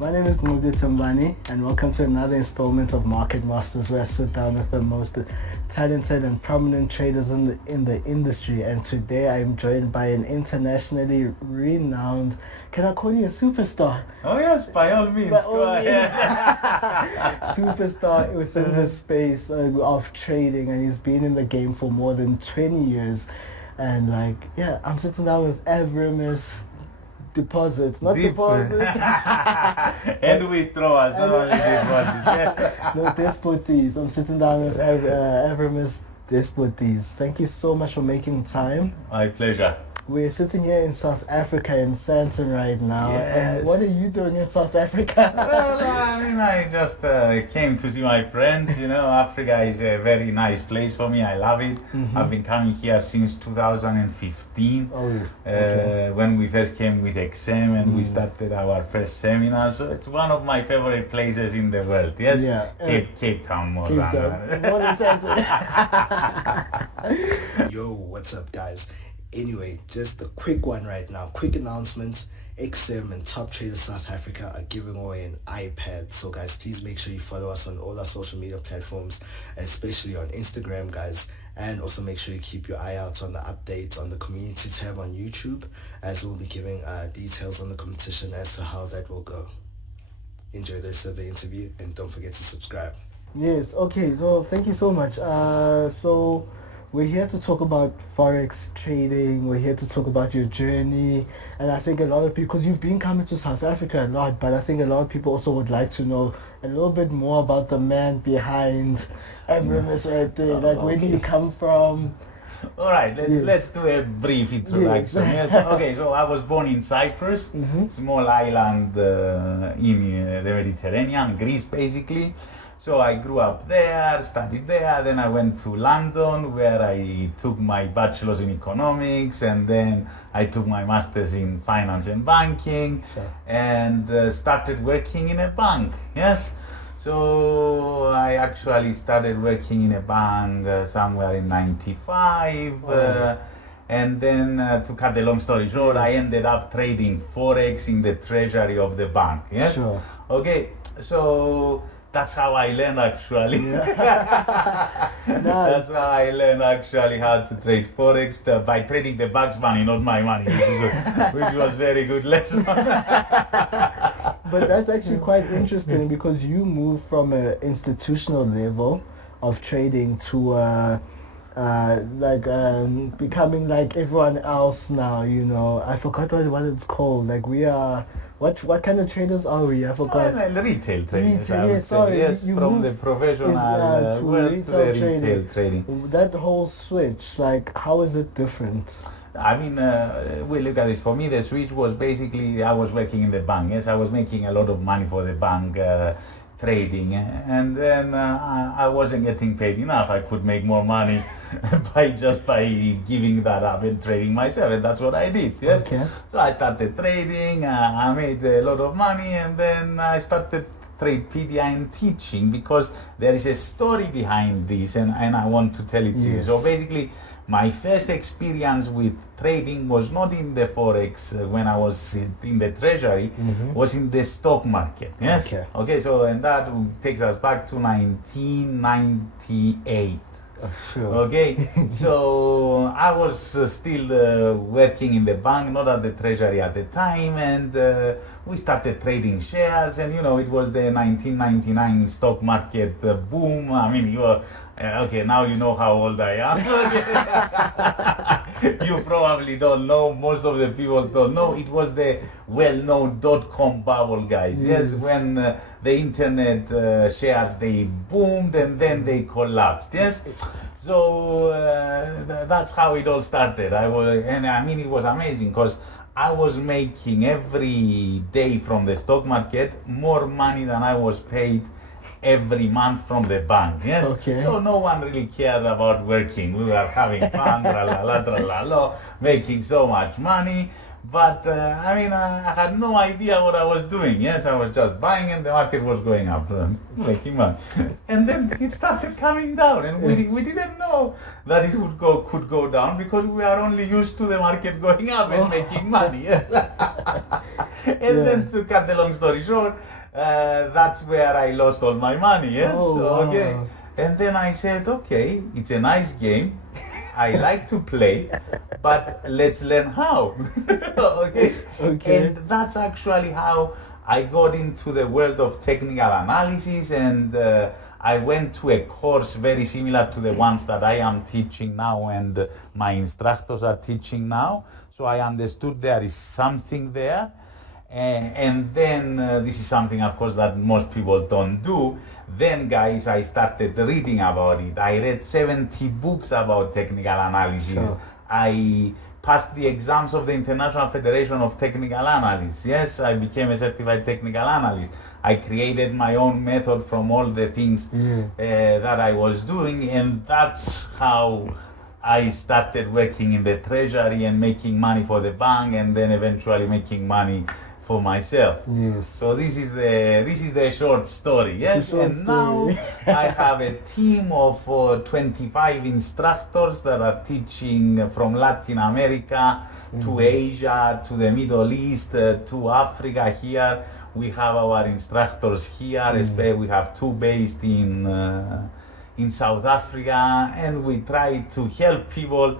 My name is Ngubia Tambani, and welcome to another installment of Market Masters, where I sit down with the most talented and prominent traders in the industry. And today I am joined by an internationally renowned, can I call you a superstar? Oh yes, by all means, go ahead. Superstar within the space of trading, and he's been in the game for more than 20 years. And I'm sitting down with Avramis Deposits, not deposits. And withdrawals, not only deposits. No, Despotis. I'm sitting down with Avramis Despotis. Thank you so much for making time. My pleasure. We're sitting here in South Africa in Sandton right now. Yes. And what are you doing in South Africa? Well, I just came to see my friends. Africa is a very nice place for me. I love it. Mm-hmm. I've been coming here since 2015. Okay. When we first came with XM and we started our first seminar. So it's one of my favorite places in the world. Yes? Yeah. Cape Town more Cape than Town. More than Sandton. Yo, what's up guys? Anyway, just a quick one right now. Quick announcement. XM and Top Trader South Africa are giving away an iPad. So guys, please make sure you follow us on all our social media platforms, especially on Instagram, guys. And also make sure you keep your eye out on the updates on the community tab on YouTube, as we'll be giving details on the competition as to how that will go. Enjoy the rest of the interview and don't forget to subscribe. Yes, okay, so thank you so much. So we're here to talk about Forex trading, we're here to talk about your journey, and I think a lot of people, because you've been coming to South Africa a lot, but I think a lot of people also would like to know a little bit more about the man behind Avramis right there. Where did you come from? All right, let's do a brief introduction. Yes. Okay, so I was born in Cyprus, small island in the Mediterranean, Greece basically. So I grew up there, studied there, then I went to London where I took my bachelor's in economics, and then I took my master's in finance and banking. Sure. And started working in a bank, yes. So I actually started working in a bank somewhere in 95. And then to cut the long story short, I ended up trading Forex in the treasury of the bank, yes. Sure. Okay, so that's how I learned actually. That's how I learned actually how to trade Forex by trading the bank's money, not my money, which was very good lesson. But that's actually quite interesting, because you moved from an institutional level of trading to becoming like everyone else now. I forgot what it's called. We are. What kind of traders are we? I forgot. Retail traders. Yes, you from moved the professional to world retail to the retail trading. That whole switch, how is it different? I mean, we look at this. For me, the switch was basically I was working in the bank. Yes, I was making a lot of money for the bank trading, and then I wasn't getting paid enough. I could make more money by giving that up and trading myself, and that's what I did. Yes. Okay. So I started trading. I made a lot of money, and then I started Tradepedia and teaching, because there is a story behind this, and I want to tell it to you. So basically, my first experience with trading was not in the Forex when I was in the treasury, was in the stock market. Yes. Okay. So and that takes us back to 1998. Sure. Okay, so I was still working in the bank, not at the treasury at the time, and we started trading shares, and it was the 1999 stock market boom. I mean, you are okay, now you know how old I am. You probably don't know, most of the people don't know. It was the well-known .com bubble, guys. Yes, when the internet shares, they boomed and then they collapsed. Yes. So that's how it all started. It was amazing, because I was making every day from the stock market more money than I was paid every month from the bank. Yes. Okay. So no one really cared about working. We were having fun, making so much money. But I had no idea what I was doing. Yes, I was just buying, and the market was going up, making money. And then it started coming down, and we didn't know that it could go down, because we are only used to the market going up and making money. Yes. And then to cut the long story short, that's where I lost all my money, yes? Oh, Okay. wow. And then I said, okay, it's a nice game. I like to play, but let's learn how. Okay? Okay. And that's actually how I got into the world of technical analysis, and I went to a course very similar to the ones that I am teaching now and my instructors are teaching now. So I understood there is something there. And then this is something, of course, that most people don't do. Then, guys, I started reading about it. I read 70 books about technical analysis. Sure. I passed the exams of the International Federation of Technical Analysis. Yes, I became a certified technical analyst. I created my own method from all the things that I was doing, and that's how I started working in the treasury and making money for the bank, and then eventually making money for myself. Yes. So this is the short story. Yes, short and now story. I have a team of 25 instructors that are teaching from Latin America to Asia, to the Middle East, to Africa. Here we have our instructors here. We have two based in South Africa, and we try to help people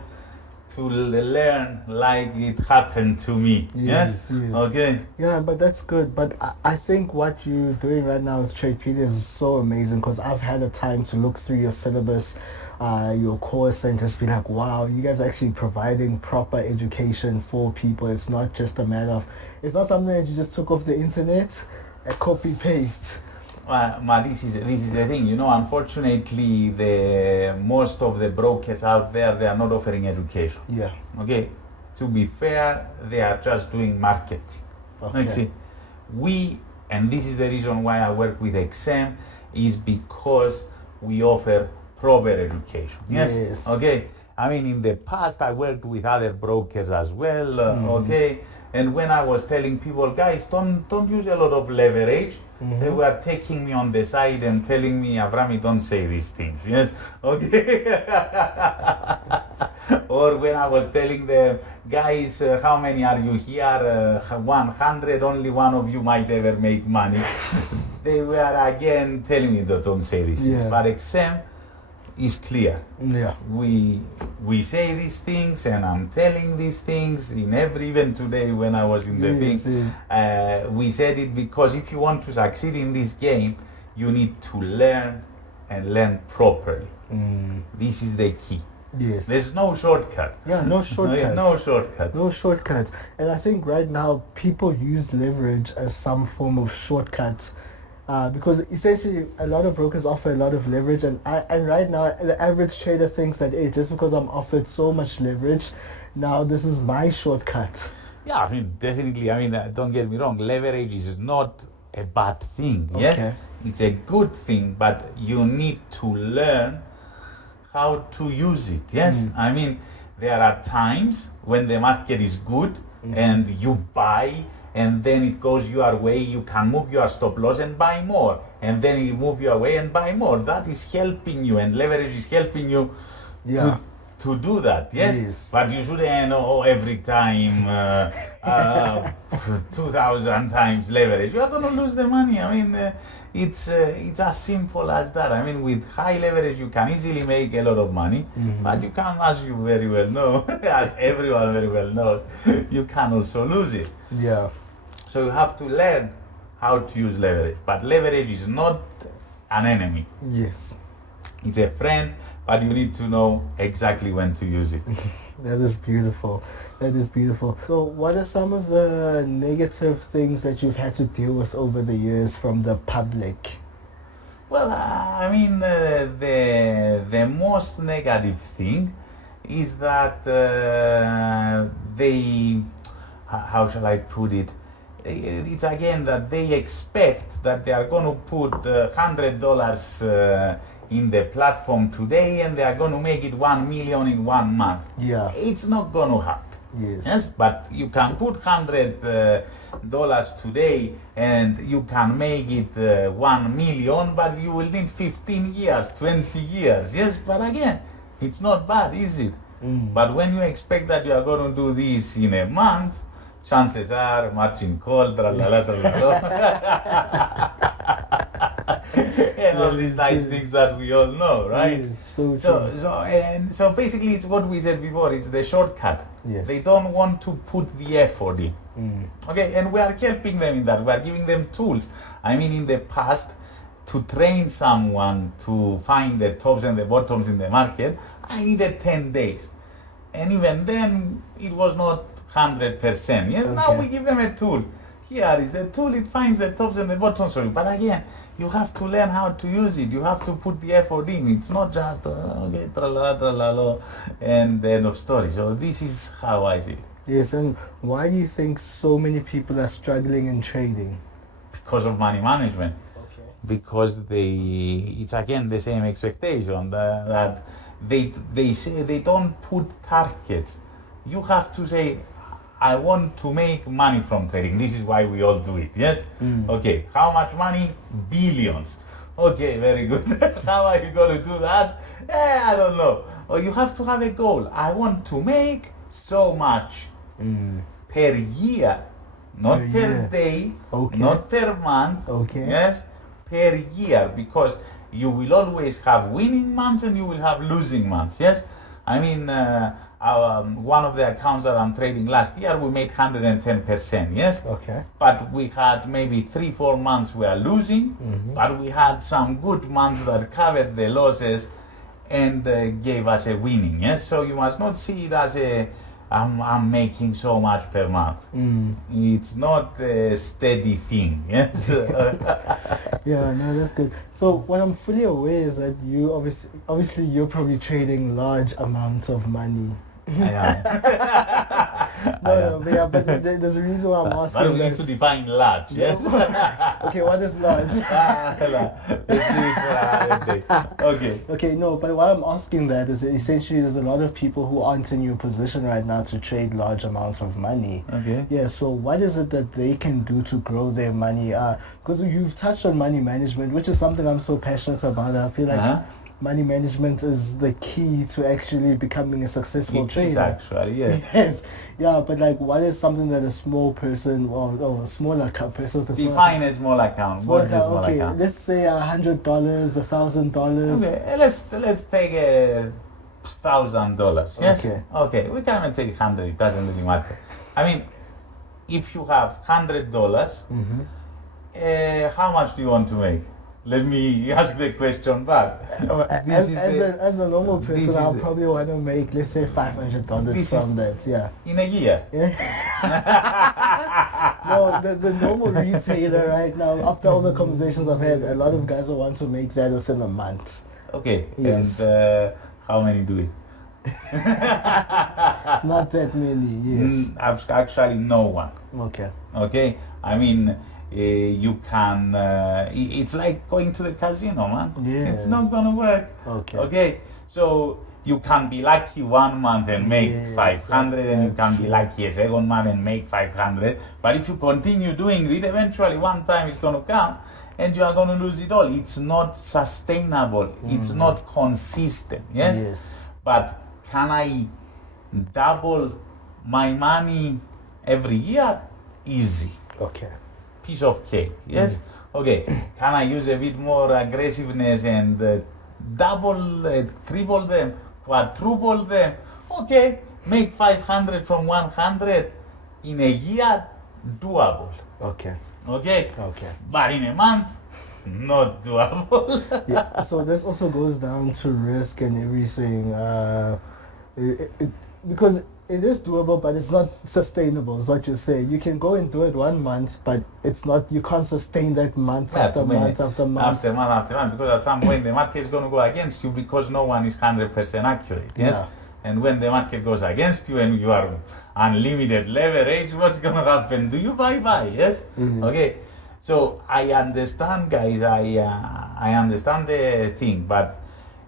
to learn like it happened to me. Yes? Okay. Yeah, but that's good. But I think what you're doing right now with Tradepedia is so amazing, because I've had a time to look through your syllabus, your course, and just be like, wow, you guys are actually providing proper education for people. It's not just a matter of, it's not something that you just took off the internet and copy paste. This is the thing, you know. Unfortunately, most of the brokers out there, they are not offering education. Yeah. Okay. To be fair, they are just doing marketing. Okay. And this is the reason why I work with XM, is because we offer proper education. Yes. Okay. I mean, in the past, I worked with other brokers as well. Okay. And when I was telling people, guys, don't use a lot of leverage. They were taking me on the side and telling me, Avramis, don't say these things. Yes, okay. Or when I was telling them, guys, how many are you here? 100, only one of you might ever make money. They were again telling me that don't say these things. But XM is clear. Yeah. We say these things, and I'm telling these things in even today when I was in the thing. We said it because if you want to succeed in this game, you need to learn and learn properly. This is the key. Yes. There's no shortcut. Yeah, no shortcuts. No shortcuts. No shortcuts. And I think right now people use leverage as some form of shortcut. Because essentially a lot of brokers offer a lot of leverage, and right now the average trader thinks that, hey, just because I'm offered so much leverage, now this is my shortcut. Yeah, I mean, definitely. I mean, don't get me wrong, leverage is not a bad thing. Okay. Yes, it's a good thing, but you need to learn how to use it. Yes, I mean, there are times when the market is good and you buy, and then it goes your way, you can move your stop loss and buy more, and then you move your way and buy more. That is helping you, and leverage is helping you to do that. Yes, but you shouldn't every time 2,000 times leverage. You are going to lose the money. I mean, it's as simple as that. I mean, with high leverage you can easily make a lot of money, but you can, as you very well know, as everyone very well knows, you can also lose it. Yeah. So you have to learn how to use leverage. But leverage is not an enemy. Yes. It's a friend, but you need to know exactly when to use it. That is beautiful. That is beautiful. So what are some of the negative things that you've had to deal with over the years from the public? Well, I mean, the most negative thing is that they, how shall I put it? It's again that they expect that they are going to put $100 in the platform today, and they are going to make it 1 million in 1 month. Yeah. It's not going to happen. Yes, but you can put $100 today and you can make it 1 million, but you will need 15 years, 20 years. Yes, but again, it's not bad, is it? But when you expect that you are going to do this in a month, chances are margin call, tralala, tralala. And all these nice things that we all know, right? Yes, so So basically it's what we said before, it's the shortcut. Yes. They don't want to put the effort in. Okay, and we are helping them in that. We are giving them tools. I mean, in the past, to train someone to find the tops and the bottoms in the market, I needed 10 days. And even then, it was not 100%. Yes, now we give them a tool. Here is the tool, it finds the tops and the bottoms for you. But again, you have to learn how to use it. You have to put the effort in. It's not just, okay, tralala, tralala, and the end of story. So this is how I see it. Yes, and why do you think so many people are struggling in trading? Because of money management. Okay. Because it's again the same expectation that they say they don't put targets. You have to say, I want to make money from trading. This is why we all do it. Yes. Okay. How much money? Billions. Okay, very good. How are you going to do that? I don't know. Or you have to have a goal. I want to make so much per year, not per day, not per month. Yes, per year, because you will always have winning months and you will have losing months. Yes, I mean, one of the accounts that I'm trading last year, we made 110%. Yes. Okay. But we had maybe 3-4 months we are losing, but we had some good months that covered the losses and gave us a winning. Yes. So you must not see it as I'm making so much per month. It's not a steady thing. Yes. Yeah, no, that's good. So what I'm fully aware is that you obviously you're probably trading large amounts of money. But there's a reason why I'm asking. But we need to define large, yes? Okay, what is large? Okay, no, but why I'm asking that is that essentially there's a lot of people who aren't in your position right now to trade large amounts of money. Okay. Yeah, so what is it that they can do to grow their money? Because you've touched on money management, which is something I'm so passionate about. I feel like money management is the key to actually becoming a successful trader. It is actually, yes. Yes. Yeah, but like, what is something that a small person or a smaller person with a small Define a small account. What is a small account? Let's say $100, $1,000. Okay, let's take $1,000. Yes. Okay. We can even take 100. It doesn't really matter. I mean, if you have $100, how much do you want to make? Let me ask the question back. As a normal person, I'll probably want to make, let's say, $500 from that. Yeah. In a year. Yeah. No, the normal retailer right now, after all the conversations I've had, a lot of guys will want to make that within a month. Okay. Yes. And how many do it? Not that many. Yes. Actually, no one. Okay. Okay. I mean, you can. It's like going to the casino, man. Yeah. It's not gonna work. Okay. So you can be lucky 1 month and make 500, and you can be lucky a second month and make 500. But if you continue doing it, eventually one time it's gonna come, and you are gonna lose it all. It's not sustainable. It's not consistent. Yes. But can I double my money every year? Easy. Okay. Piece of cake. Yes. Okay. Can I use a bit more aggressiveness and double, triple them, quadruple them? Okay. Make 500 from 100 in a year. Doable. Okay. Okay. But in a month, not doable. Yeah. So this also goes down to risk and everything, because it is doable, but it's not sustainable, is what you say. You can go and do it 1 month, but it's not, you can't sustain that month after month after month. Because at some point the market is going to go against you, because no one is 100% accurate. Yes. Yeah. And when the market goes against you and you are unlimited leverage, what's going to happen? Do you buy? Yes. Okay. So I understand, guys. I understand the thing, but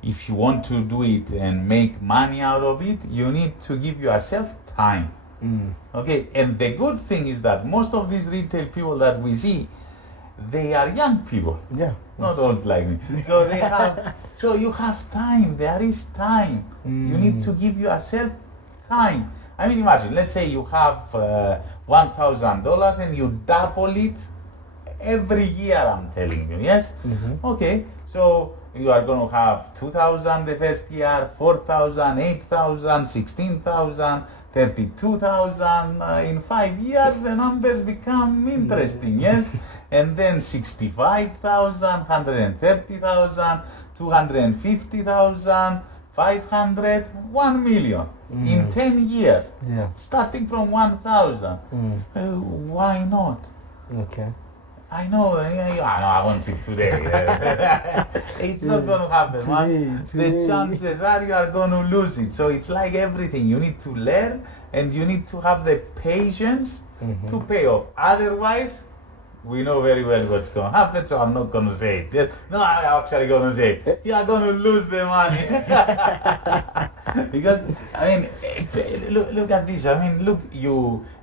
if you want to do it and make money out of it, you need to give yourself time. Okay, and the good thing is that most of these retail people that we see, they are young people. Yeah. Not old like me. So they have. So you have time. There is time. You need to give yourself time. I mean, imagine, let's say you have $1,000 and you double it every year, I'm telling you, yes? Okay, so you are going to have 2,000 the first year, 4,000, 8,000, 16,000, 32,000. In 5 years, the numbers become interesting, yes? And then 65,000, 130,000, 250,000, 500, 1 million in 10 years, starting from 1,000. Why not? Okay. I know, I want it today. It's not going to happen. The chances are you are going to lose it. So it's like everything. You need to learn and you need to have the patience to pay off. Otherwise, we know very well what's going to happen, so I'm not going to say it. Yes. No, I'm actually going to say it. You are going to lose the money. Because, I mean, look at this. I mean, look,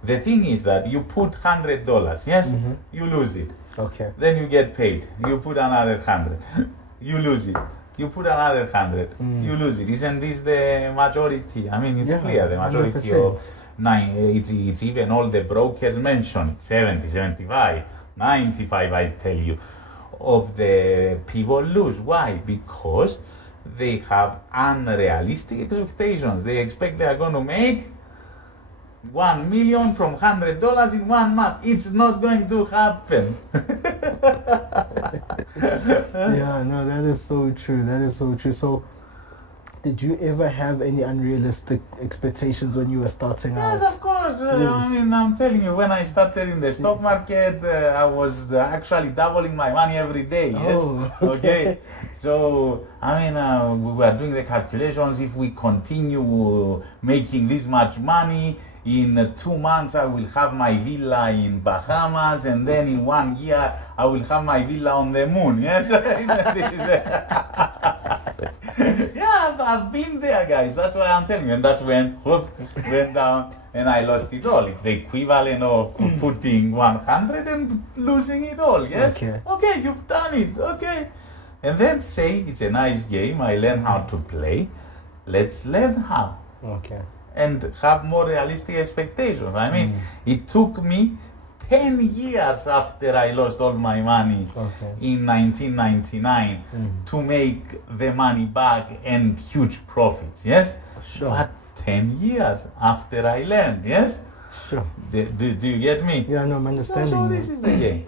the thing is that you put $100, yes? You lose it. Okay. Then you get paid. You put another 100. You lose it. You put another 100. You lose it. Isn't this the majority? I mean, it's clear, the majority 100%. of it's even all the brokers mention 70, 75, 95, I tell you, of the people lose. Why? Because they have unrealistic expectations. They expect they are going to make 1 million from $100 in 1 month. It's not going to happen. Yeah, no, that is so true. That is so true. So, did you ever have any unrealistic expectations when you were starting out? Yes, of course. I mean, I'm telling you, when I started in the stock market, I was actually doubling my money every day. Yes. Oh, Okay. So, I mean, we were doing the calculations. If we continue making this much money, in 2 months I will have my villa in Bahamas, and then in 1 year I will have my villa on the moon. Yes. Yeah, I've been there, guys. That's why I'm telling you. And that's when went down and I lost it all. It's the equivalent of putting 100 and losing it all. Yes. Okay, you've done it. Okay. And then say it's a nice game. I learn how to play. Let's learn how. Okay. And have more realistic expectations. I mean, it took me 10 years after I lost all my money in 1999 to make the money back and huge profits, yes? Sure. But 10 years after I learned, yes? Sure. Do you get me? Yeah, no, I'm understanding. So this is the game.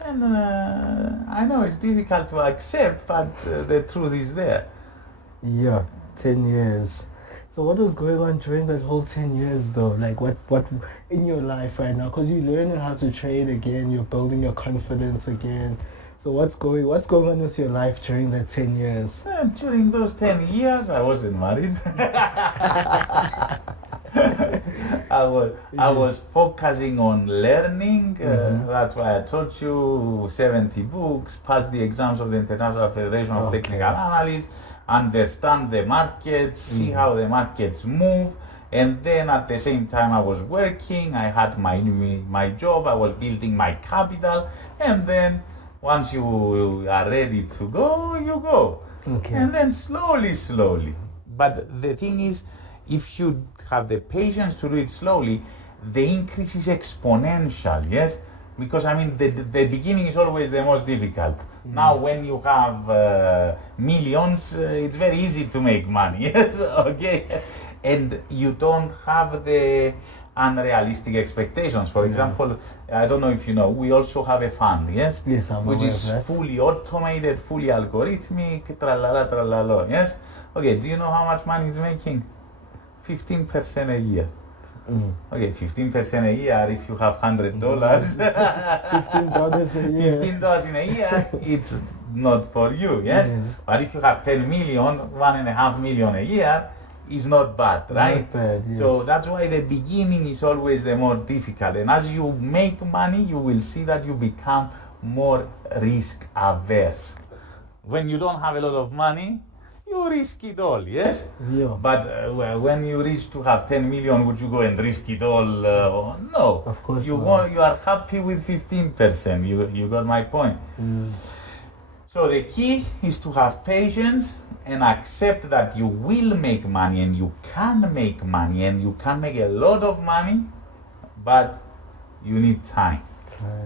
And I know it's difficult to accept, but the truth is there. Yeah, 10 years. So what was going on during that whole 10 years though? Like what in your life right now? Because you're learning how to trade again, you're building your confidence again. So what's going on with your life during that 10 years? During those 10 years, I wasn't married. I was focusing on learning. That's why I taught you 70 books, passed the exams of the International Federation of Technical Analysts, understand the markets, see how the markets move, and then at the same time I was working, I had my job, I was building my capital, and then once you are ready to go, you go. Okay. And then slowly. But the thing is, if you have the patience to do it slowly, the increase is exponential, yes? Because I mean, the beginning is always the most difficult. Now when you have millions, it's very easy to make money, yes, okay? And you don't have the unrealistic expectations. For example, I don't know if you know, we also have a fund, yes? Yes, I'm which aware is of that. fully automated, fully algorithmic, tralala, yes? Okay, do you know how much money it's making? 15% a year. Okay, 15% a year, if you have $100, $15 a year. $15 in a year, it's not for you, yes? But if you have 10 million, 1.5 million a year, is not bad, right? Not bad, yes. So that's why the beginning is always the more difficult. And as you make money, you will see that you become more risk averse. When you don't have a lot of money, you risk it all, yes? Yeah. But when you reach to have 10 million, would you go and risk it all? No. Of course you not. You are happy with 15%. You got my point. So the key is to have patience and accept that you will make money and you can make money and you can make a lot of money, but you need time.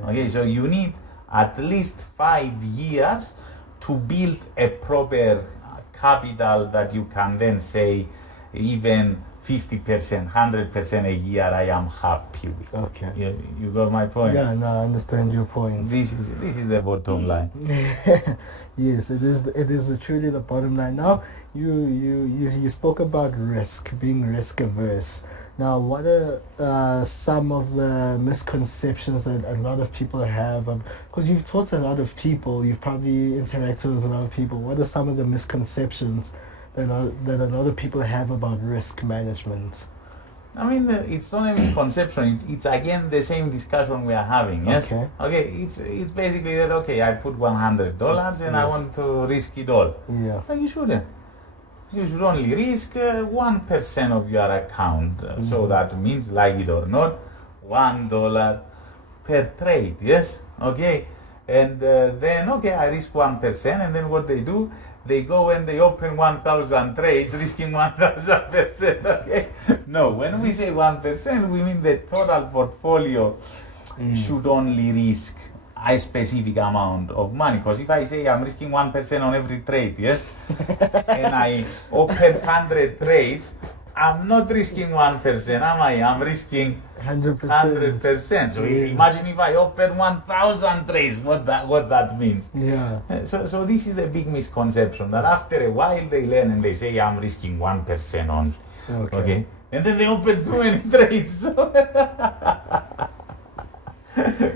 Okay, so you need at least 5 years to build a proper capital that you can then say even 50%, 100% a year I am happy with. Okay. You got my point? Yeah, no, I understand your point. This is the bottom line. Yes, it is truly the bottom line. Now, you spoke about risk, being risk averse. Now, what are some of the misconceptions that a lot of people have? Because you've taught a lot of people, you've probably interacted with a lot of people. What are some of the misconceptions that a lot of people have about risk management? I mean, it's not a misconception. It's again the same discussion we are having. Yes. Okay. It's basically that. Okay, I put $100 and I want to risk it all. Yeah. No, you shouldn't. You should only risk 1% of your account. So that means, like it or not, $1 per trade. Yes. Okay. And then I risk 1%, and then what they do? They go and they open 1,000 trades, risking 1,000%. Okay? No, when we say 1%, we mean the total portfolio should only risk a specific amount of money. Because if I say I'm risking 1% on every trade, yes, and I open 100 trades, I'm not risking 1%, am I? I'm risking 100%. So imagine if I open 1,000 trades, what that means. Yeah. So this is the big misconception, that after a while they learn and they say I'm risking 1% only. Okay. And then they open too many trades.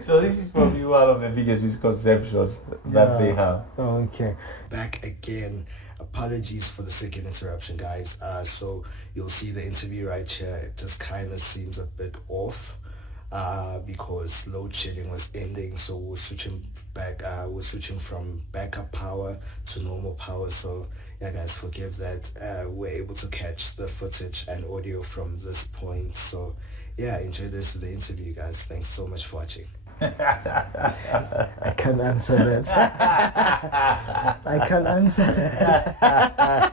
So this is probably one of the biggest misconceptions that they have. Okay. Back again. Apologies for the second interruption, guys. So you'll see the interview right here. It just kind of seems a bit off because load shedding was ending. So we're switching back. We're switching from backup power to normal power. So yeah, guys, forgive that. We're able to catch the footage and audio from this point. So yeah, enjoy the rest of the interview, guys. Thanks so much for watching. I can't answer that. I can't answer that.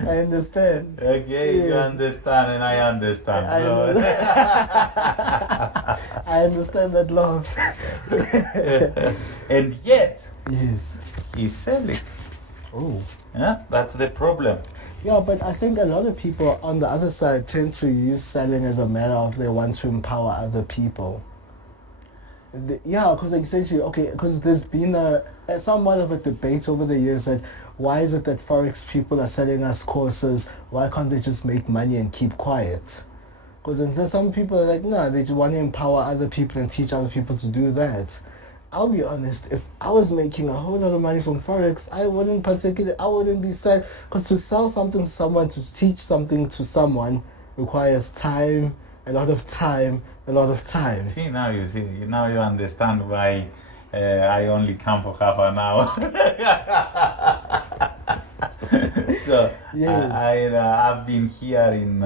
I understand. Okay, you understand and I understand. I understand that love. And yet, yes, he's selling. Oh. Yeah, that's the problem. Yeah, but I think a lot of people on the other side tend to use selling as a matter of they want to empower other people. Yeah, because essentially, because there's been a somewhat of a debate over the years that why is it that Forex people are selling us courses? Why can't they just make money and keep quiet? Because there's some people that are like, no, they just want to empower other people and teach other people to do that. I'll be honest, if I was making a whole lot of money from Forex, I wouldn't be sad, because to sell something to someone, to teach something to someone requires time, a lot of time. See, now you understand why I only come for half an hour. So yes. I've been here in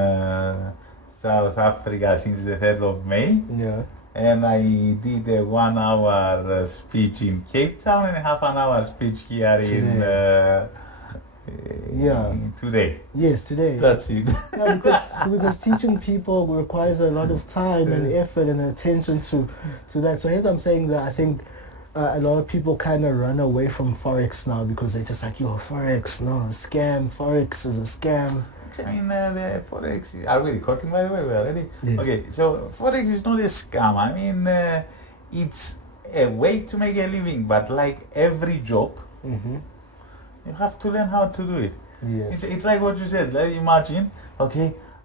South Africa since the 3rd of May. Yeah. And I did a 1 hour speech in Cape Town and a half an hour speech here today. Yes, today. That's it. Yeah, because teaching people requires a lot of time and effort and attention to that. So hence I'm saying that I think a lot of people kind of run away from Forex now because they're just like, yo, Forex, no, scam. Forex is a scam. I mean, the Forex, are we recording, by the way? We are ready? Yes. Okay, so Forex is not a scam. I mean, it's a way to make a living, but like every job, you have to learn how to do it. Yes. It's like what you said. Let's imagine,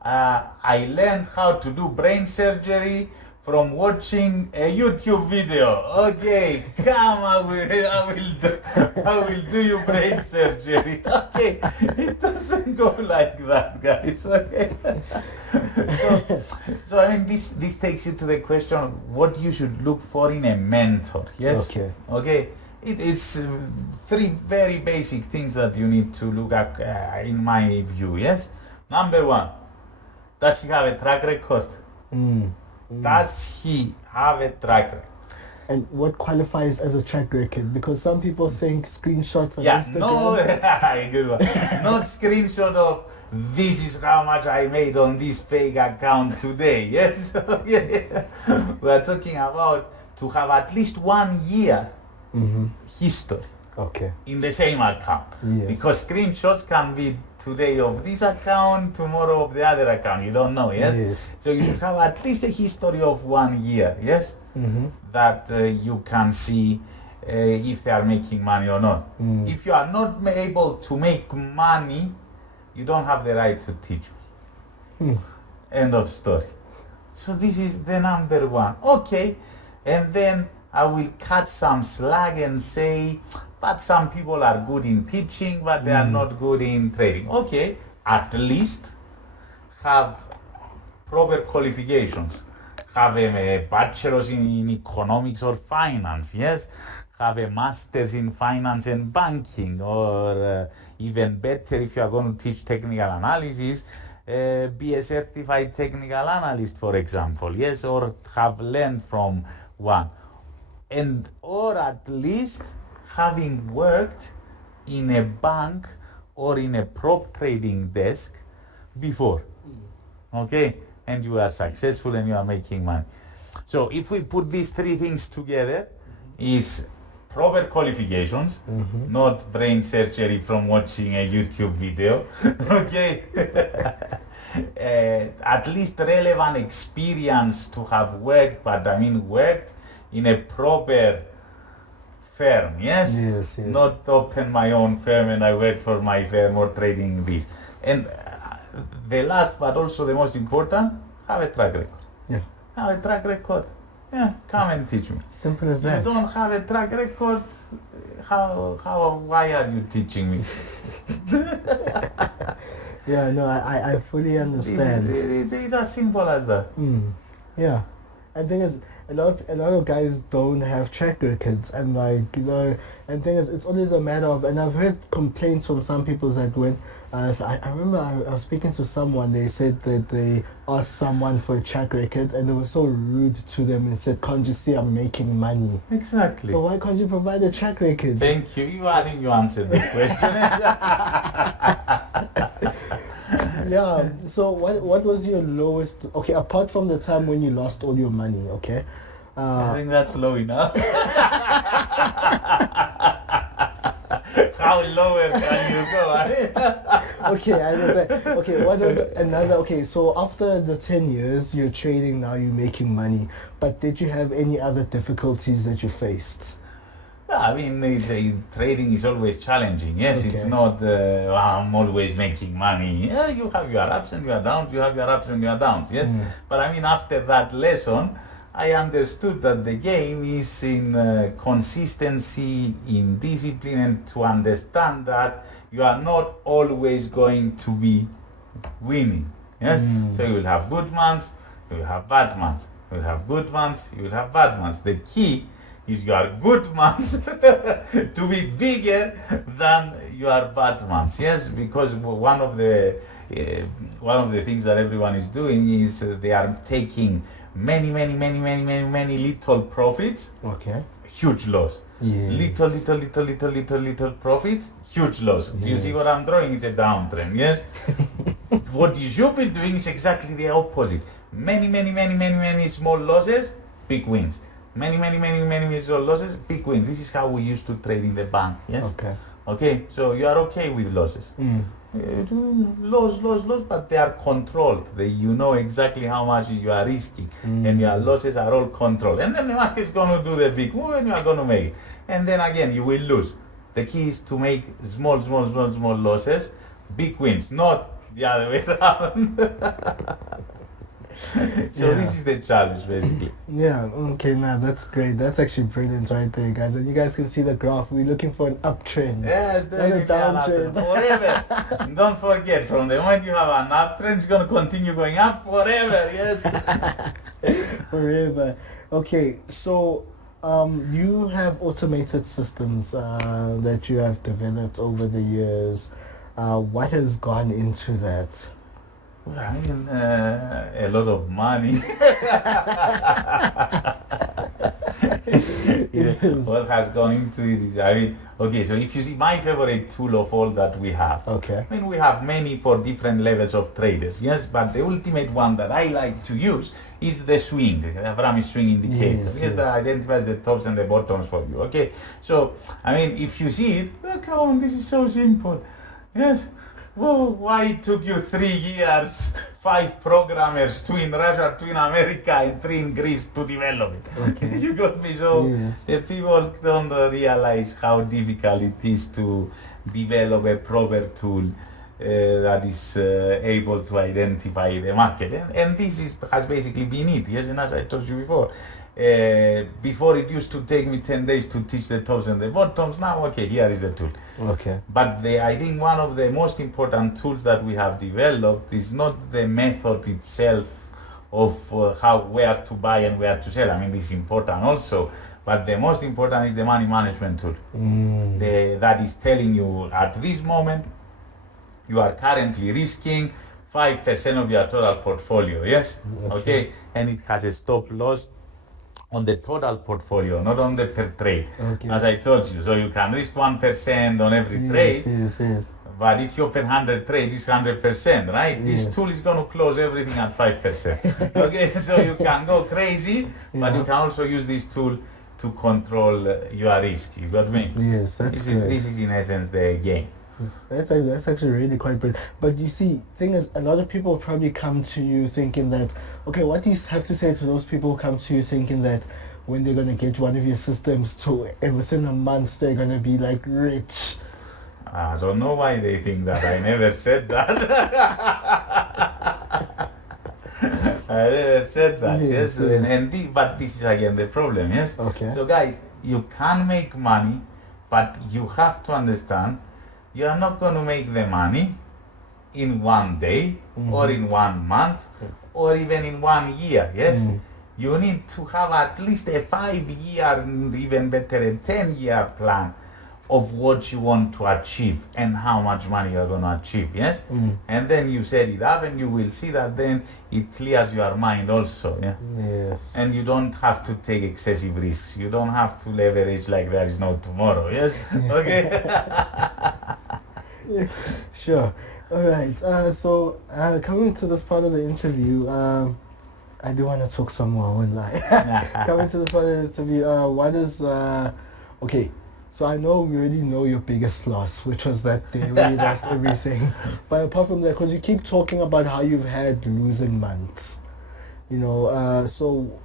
I learned how to do brain surgery from watching a YouTube video. Okay, come, I will do your brain surgery. Okay, it doesn't go like that, guys. Okay. So I mean, this takes you to the question of what you should look for in a mentor. Yes. Okay. Okay. It's 3 very basic things that you need to look at, in my view. Yes. Number 1, Does he have a track record? Does he have a track record? And what qualifies as a track record? Because some people think screenshots on Yeah, Instagram. no, good one. Not screenshot of this is how much I made on this fake account today. Yes, yeah. We are talking about to have at least 1 year history Okay. in the same account. Yes. Because screenshots can be today of this account, tomorrow of the other account. You don't know, yes? Yes. So you should have at least a history of 1 year, yes? That you can see if they are making money or not. If you are not able to make money, you don't have the right to teach me. End of story. So this is the number one. Okay, and then I will cut some slack and say, but some people are good in teaching, but they are not good in trading. Okay, at least have proper qualifications. Have a bachelor's in economics or finance, yes? Have a master's in finance and banking, or even better, if you are going to teach technical analysis, be a certified technical analyst, for example, yes? Or have learned from one. And or at least having worked in a bank or in a prop trading desk before. Okay? And you are successful and you are making money. So if we put these three things together, is proper qualifications, not brain surgery from watching a YouTube video, okay? At least relevant experience to have worked, but I mean worked in a proper firm, yes? Yes, yes. Not open my own firm and I work for my firm or trading this. And the last but also the most important, have a track record. Yeah. Have a track record. Yeah, come and teach me. Simple as You that. don't have a track record, why are you teaching me? Yeah, no, I fully understand. It's as simple as that. Yeah. I think it's a lot of guys don't have track records, and like, you know, and thing is, it's always a matter of, and I've heard complaints from some people that when so I remember I was speaking to someone, they said that they asked someone for a track record and they were so rude to them and said, can't you see I'm making money? Exactly. So why can't you provide a track record? Thank you. I think you answered the question. Yeah, so what was your lowest, okay, apart from the time when you lost all your money, okay? I think that's low enough. How lower can you go? Okay, I understand. Okay, what was another, okay, so after the 10 years, you're trading now, you're making money, but did you have any other difficulties that you faced? I mean, trading is always challenging. Yes, Okay. it's not I'm always making money. Yeah, you have your ups and your downs, you have your ups and your downs, yes? But I mean, after that lesson, I understood that the game is in consistency, in discipline, and to understand that you are not always going to be winning. Yes? So you will have good months, you will have bad months. You will have good months, you will have bad months. The key is your good months to be bigger than your bad months. Yes, because one of the things that everyone is doing is they are taking many little profits, Okay. huge loss. Yes. Little profits, huge loss. Do you see what I'm drawing? It's a downtrend, yes? What you should be doing is exactly the opposite. Many small losses, big wins. Many small losses, big wins. This is how we used to trade in the bank, yes? Okay. Okay, so you are okay with losses. Loss, but they are controlled. You know exactly how much you are risking, and your losses are all controlled. And then the market is going to do the big move, and you are going to make it. And then again, you will lose. The key is to make small losses, big wins, not the other way around. So this is the challenge, basically. Yeah, okay, now that's great. That's actually brilliant right there, guys. And you guys can see the graph. We're looking for an uptrend. Yes, Not a downtrend. forever. Don't forget, from the moment you have an uptrend, it's going to continue going up forever, yes? Forever. Okay, so you have automated systems that you have developed over the years. What has gone into that? I mean, a lot of money. What has gone into it is, I mean, okay, so if you see my favorite tool of all that we have, Okay. I mean, we have many for different levels of traders, yes, but the ultimate one that I like to use is the swing, the Avramis swing indicator. Yes, that identifies the tops and the bottoms for you, okay? So, I mean, if you see it, oh, come on, this is so simple, yes? Well, why it took you 3 years, 5 programmers, 2 in Russia, 2 in America, and 3 in Greece to develop it? Okay. You got me? So Yes. people don't realize how difficult it is to develop a proper tool that is able to identify the market. And this has basically been it, yes, and as I told you before it used to take me 10 days to teach the tops and the bottoms. Now, okay, here is the tool. Okay. But I think one of the most important tools that we have developed is not the method itself of where to buy and where to sell. I mean, this is important also, but the most important is the money management tool. That is telling you at this moment you are currently risking 5% of your total portfolio, yes? Okay, and it has a stop loss on the total portfolio, not on the per trade, as I told you. So you can risk 1% on every trade, Yes. but if you open 100 trades, it's 100%, right? Yes. This tool is going to close everything at 5%. Okay, so you can go crazy, but you can also use this tool to control your risk. You got me? Yes, This is in essence the game. That's actually really quite brilliant. But you see, thing is, a lot of people probably come to you thinking that, okay, what do you have to say to those people who come to you thinking that when they're going to get one of your systems and within a month they're going to be like rich? I don't know why they think that. I never said that. I never said that. Yes, but this is again the problem. Yes. Okay. So guys, you can make money, but you have to understand you are not going to make the money in one day or in 1 month or even in 1 year. Yes. You need to have at least a 5-year, even better a 10-year plan of what you want to achieve and how much money you're going to achieve, yes? And then you set it up and you will see that then it clears your mind also, yeah? Yes. And you don't have to take excessive risks. You don't have to leverage like there is no tomorrow, yes? Okay? Sure. All right. So coming to this part of the interview, I do want to talk some more, I won't lie. Coming to this part of the interview, what is... okay. So I know we already know your biggest loss, which was that they really lost everything. But apart from that, because you keep talking about how you've had losing months, you know, so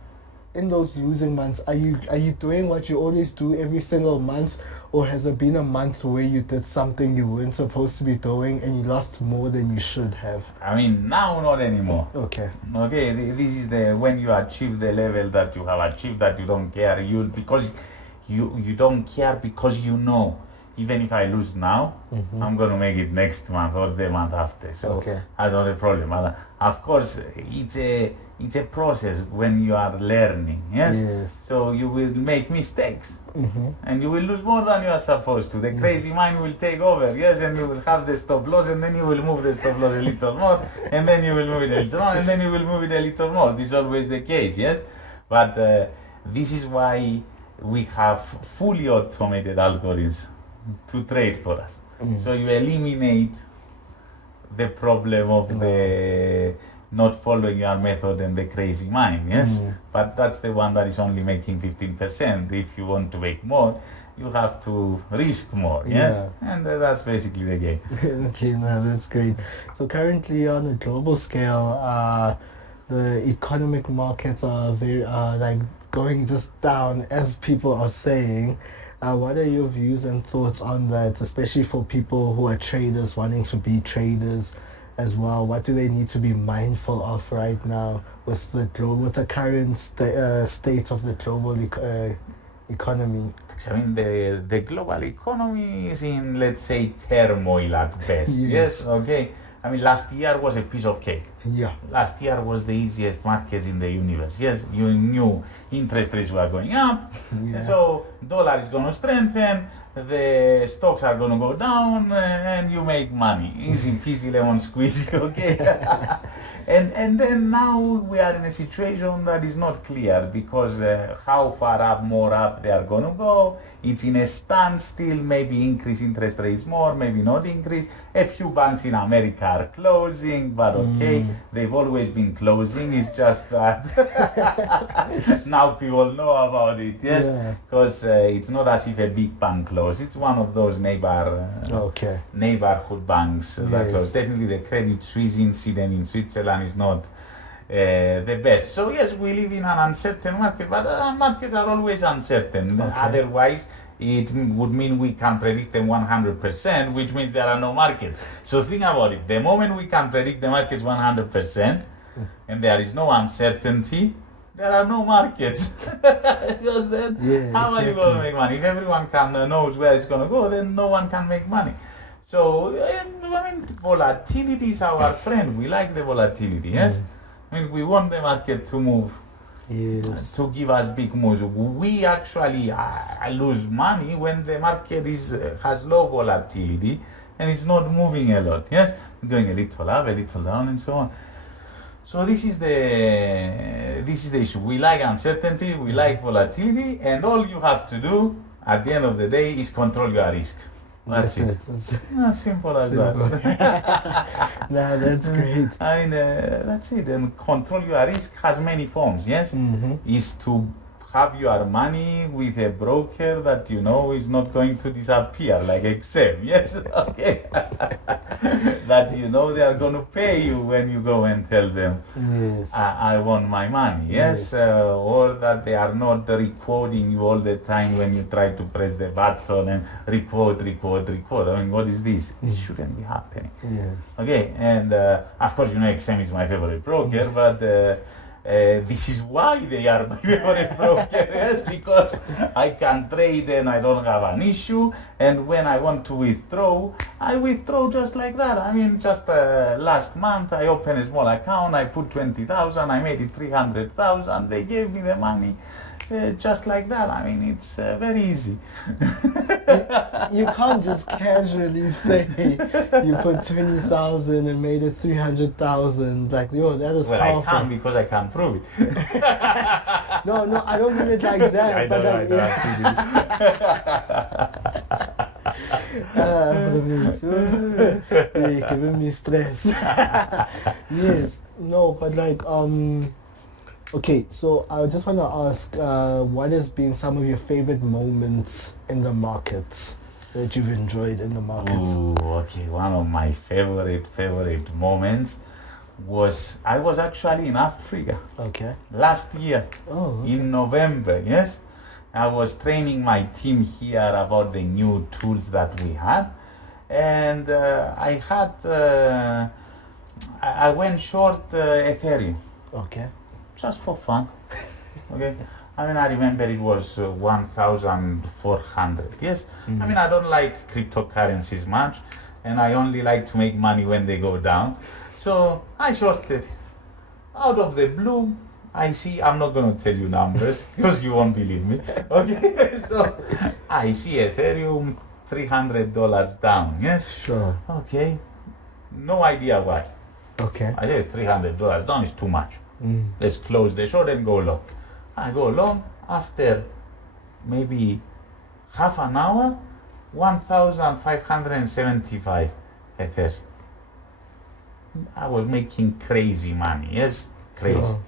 in those losing months, are you doing what you always do every single month, or has there been a month where you did something you weren't supposed to be doing and you lost more than you should have? I mean, now not anymore. Okay. Okay, this is when you achieve the level that you have achieved, that you don't care, because you don't care because you know, even if I lose now, I'm going to make it next month or the month after. So that's not a problem. Of course, it's a process when you are learning, yes? So you will make mistakes and you will lose more than you are supposed to. The crazy mind will take over, yes, and you will have the stop loss, and then you will move the stop loss a little more, and then you will move it a little more, and then you will move it a little more. This is always the case, yes? But this is why we have fully automated algorithms to trade for us. So you eliminate the problem of the not following your method and the crazy mind, yes? But that's the one that is only making 15%. If you want to make more, you have to risk more, yes? And that's basically the game. Okay, no, that's great. So currently on a global scale, the economic markets are very going just down, as people are saying. What are your views and thoughts on that, especially for people who are traders wanting to be traders as well? What do they need to be mindful of right now with the current state of the global economy? I mean, the global economy is in, let's say, turmoil at best. Yes, okay. I mean, last year was a piece of cake. Yeah. Last year was the easiest markets in the universe. Yes, you knew interest rates were going up, so dollar is going to strengthen, the stocks are going to go down, and you make money. Easy peasy lemon squeezy, okay? And then now we are in a situation that is not clear because how far up, more up they are going to go. It's in a standstill, maybe increase interest rates more, maybe not increase. A few banks in America are closing, but okay, they've always been closing. It's just that now people know about it, yes? Because it's not as if a big bank closed. It's one of those neighborhood banks that closed. Definitely the Credit Suisse incident in Switzerland is not the best. So yes, we live in an uncertain market, but markets are always uncertain. Otherwise, it would mean we can predict them 100%, which means there are no markets. So think about it. The moment we can predict the markets 100%, and there is no uncertainty, there are no markets. Because then, how are you going to make money? If everyone knows where it's going to go, then no one can make money. So, I mean, volatility is our friend. We like the volatility, yes? I mean, we want the market to move, to give us big moves. We actually lose money when the market has low volatility and it's not moving a lot, yes? Going a little up, a little down, and so on. So this is the issue. We like uncertainty, we like volatility, and all you have to do at the end of the day is control your risk. That's it. As simple as that. Nah, that's great. I mean, that's it. And control your risk has many forms, yes? Is to have your money with a broker that you know is not going to disappear, like Excel, yes? Okay. That you know they are going to pay you when you go and tell them, I want my money, yes? Or that they are not recording you all the time when you try to press the button and record. I mean, what is this? This shouldn't be happening. Okay, and of course, you know, XM is my favorite broker, but this is why they are my favorite broker, yes, because I can trade and I don't have an issue, and when I want to withdraw, I withdraw just like that. I mean, just last month I opened a small account, I put 20,000, I made it 300,000, they gave me the money just like that. I mean, it's very easy. You can't just casually say you put 20,000 and made it 300,000. Like, yo, that is powerful. I can because I can prove it. No, I don't mean it like that. I but know. You're giving me stress. Yes, no, but like, okay, so I just want to ask, what has been some of your favorite moments in the markets that you've enjoyed in the markets? Ooh, okay, one of my favorite moments was, I was actually in Africa. Okay. Last year, in November, yes? I was training my team here about the new tools that we had. And I went short Ethereum. Okay. Just for fun. Okay. I mean, I remember it was 1,400. Yes. I mean, I don't like cryptocurrencies much, and I only like to make money when they go down. So I shorted. Out of the blue, I see. I'm not going to tell you numbers because you won't believe me. Okay. So I see Ethereum $300 down. Yes. Sure. Okay. No idea why. Okay. I said $300 down is too much. Let's close the short and go long. I go long. After maybe half an hour, 1,575 Ethereum. I was making crazy money, yes? Crazy.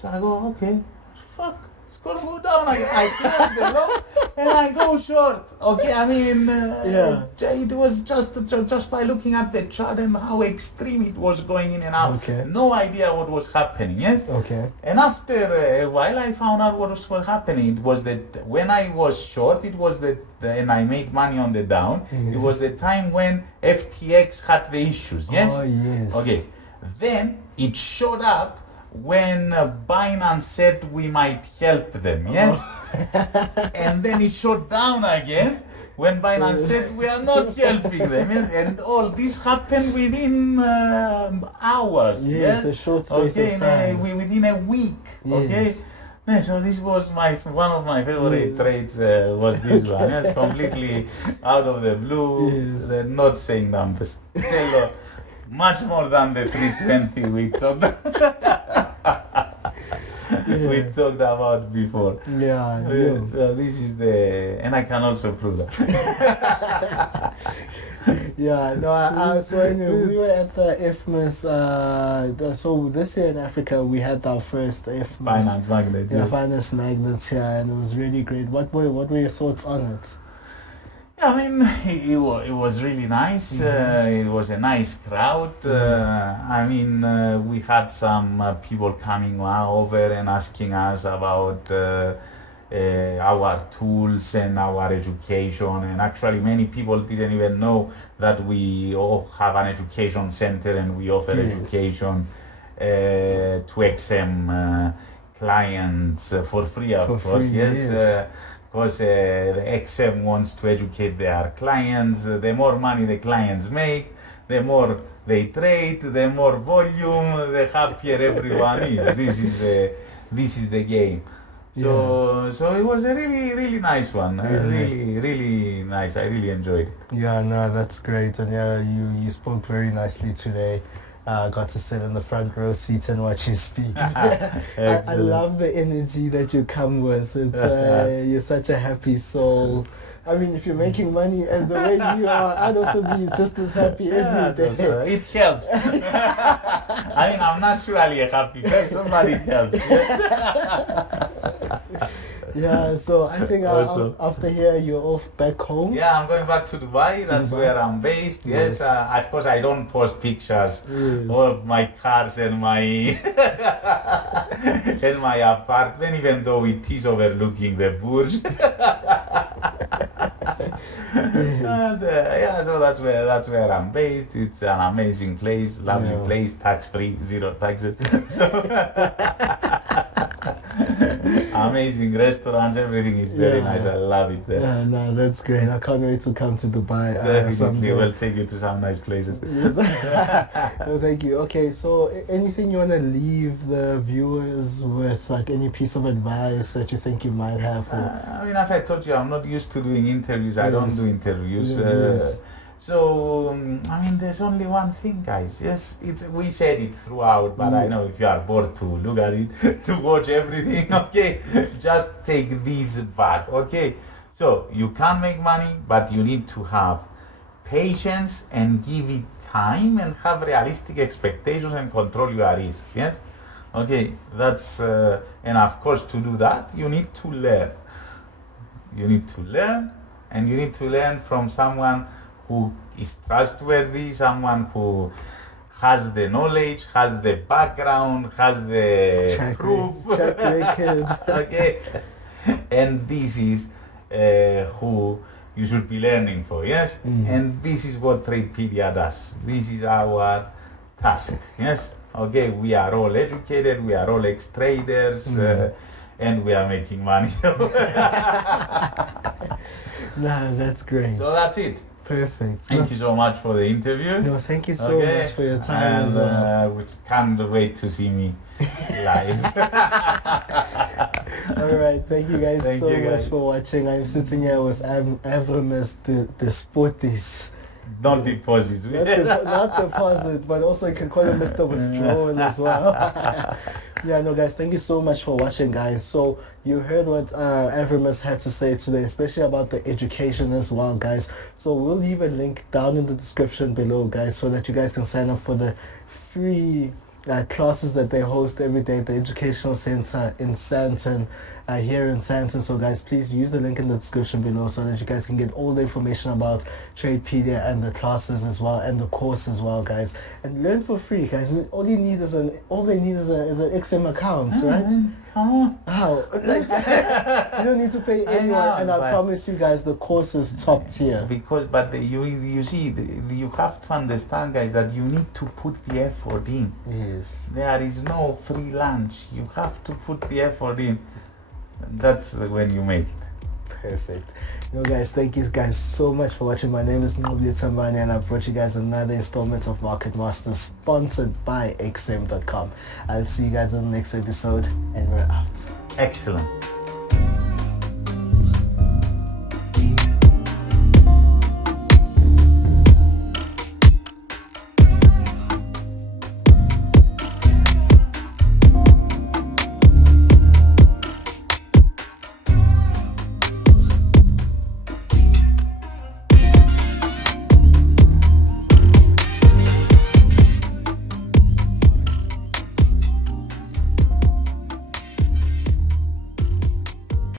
So I go, okay, fuck, it's gonna go down. I close the long and I go short. Okay, I mean, it was just by looking at the chart and how extreme it was going in and out. Okay. No idea what was happening, yes? Okay. And after a while I found out what was happening. It was that when I was short, it was that, and I made money on the down, it was the time when FTX had the issues, yes? Oh, yes. Okay. Then it showed up when Binance said we might help them, yes? And then it shut down again when Binance said we are not helping them, yes? And all this happened within hours, yes? A short space of time. Within a week, okay? So this was one of my favorite trades was this one, yes? Completely out of the blue, they're not saying numbers. much more than the 320 we talked. We talked about before. Yeah. So this is and I can also prove that. Yeah, no, so anyway, we were at the FMAS, so this year in Africa we had our first FMAS. Finance magnets. Yeah, Yes. finance magnets here, and it was really great. What were your thoughts on it? I mean, it was really nice. It was a nice crowd. I mean, we had some people coming over and asking us about our tools and our education. And actually, many people didn't even know that we all have an education center and we offer education to XM clients for free, of course. Yes. Because the XM wants to educate their clients. The more money the clients make, the more they trade, the more volume, the happier everyone is. This is the game. So it was a really nice one. Really nice. I really enjoyed it. Yeah, no, that's great. And yeah, you spoke very nicely today. Got to sit in the front row seat and watch you speak. I love the energy that you come with. It's you're such a happy soul. I mean, if you're making money as the way you are, I'd also be just as happy every day. It helps. I mean, I'm naturally a happy person, but it helps. Yeah, so I think after here you're off back home. Yeah, I'm going back to Dubai. That's where I'm based. Yes, of course I don't post pictures of my cars and my and my apartment, even though it is overlooking the Burj. And, so that's where I'm based. It's an amazing place, lovely place, tax-free, zero taxes. So amazing restaurants, everything is very nice. I love it there. Yeah, no, that's great. I can't wait to come to Dubai. Definitely, we'll take you to some nice places. No, thank you. Okay, so anything you want to leave the viewers with, like any piece of advice that you think you might have? I mean, as I told you, I'm not used to doing interviews. I don't do interviews. So, I mean, there's only one thing, guys. Yes, we said it throughout, but I know if you are bored to look at it, to watch everything, okay, just take this back, okay? So, you can make money, but you need to have patience and give it time and have realistic expectations and control your risks, yes? Okay, that's, and of course, to do that, you need to learn. You need to learn, and you need to learn from someone who is trustworthy, someone who has the knowledge, has the background, has the proof. Track record. Okay, and this is who you should be learning for, yes? And this is what Tradepedia does. This is our task, yes? Okay, we are all educated, we are all ex-traders, and we are making money. No, that's great. So that's it. Perfect. Thank you so much for the interview. No, thank you so much for your time. And we can't wait to see me live. Alright, thank you guys so much for watching. I'm sitting here with Avramis Despotis. Not deposits. Not deposit, but also you can call him Mr. Withdrawal as well. Yeah, no guys, thank you so much for watching, guys. So you heard what Avramis had to say today, especially about the education as well, guys. So we'll leave a link down in the description below, guys, so that you guys can sign up for the free classes that they host every day at the Educational Center in Sandton, here in Sandton. So guys, please use the link in the description below so that you guys can get all the information about Tradepedia and the classes as well, and the course as well, guys, and learn for free, guys. All they need is an XM account, right? Come on. How? Like, you don't need to pay anyone, and I promise you guys the course is top tier. You see, you have to understand, guys, that you need to put the effort in. Yes. There is no free lunch. You have to put the effort in. That's when you make it. Perfect. No guys, thank you guys so much for watching. My name is Nobly Tambani, and I brought you guys another installment of Market Masters, sponsored by XM.com. I'll see you guys in the next episode, and we're out. Excellent.